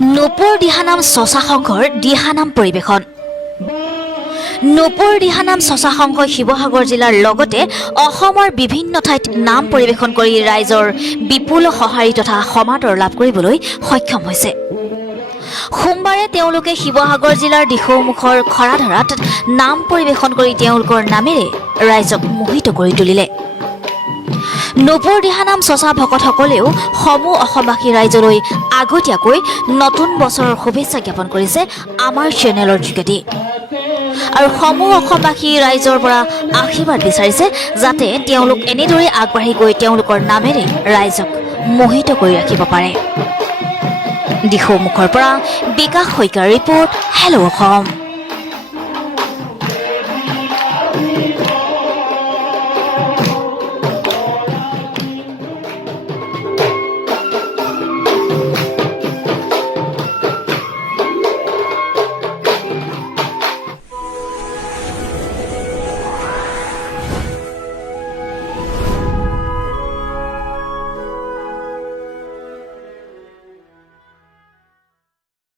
নপুৰ দিহানাম চচা সংঘৰ দিহানাম পৰিৱেশন। নপুৰ দিহানাম চচা সংঘই শিৱসাগৰ জিলাৰ লগতে অসমৰ বিভিন্ন ঠাইত নাম পৰিৱেশন কৰি ৰাইজৰ বিপুল সঁহাৰি তথা সমাদৰ লাভ কৰিবলৈ সক্ষম হৈছে। সোমবাৰে তেওঁলোকে শিৱসাগৰ জিলাৰ দিখৌমুখৰ খৰাধাৰাত নাম পৰিৱেশন কৰি তেওঁলোকৰ নামেৰে ৰাইজক মোহিত কৰি তুলিলে। নপুৰ দিহানাম চচা ভকতসকলেও সমূহ অসমবাসী ৰাইজলৈ আগতীয়াকৈ নতুন বছৰৰ শুভেচ্ছা জ্ঞাপন কৰিছে আমাৰ চেনেলৰ যোগেদি। আৰু সমূহ অসমবাসী ৰাইজৰ পৰা আশীৰ্বাদ বিচাৰিছে যাতে তেওঁলোক এনেদৰে আগবাঢ়ি গৈ তেওঁলোকৰ নামেৰে ৰাইজক মোহিত কৰি ৰাখিব পাৰে। দিখৌমুখৰ পৰা বিকাশ শইকীয়াৰ ৰিপৰ্ট, হেল্ল' অসম।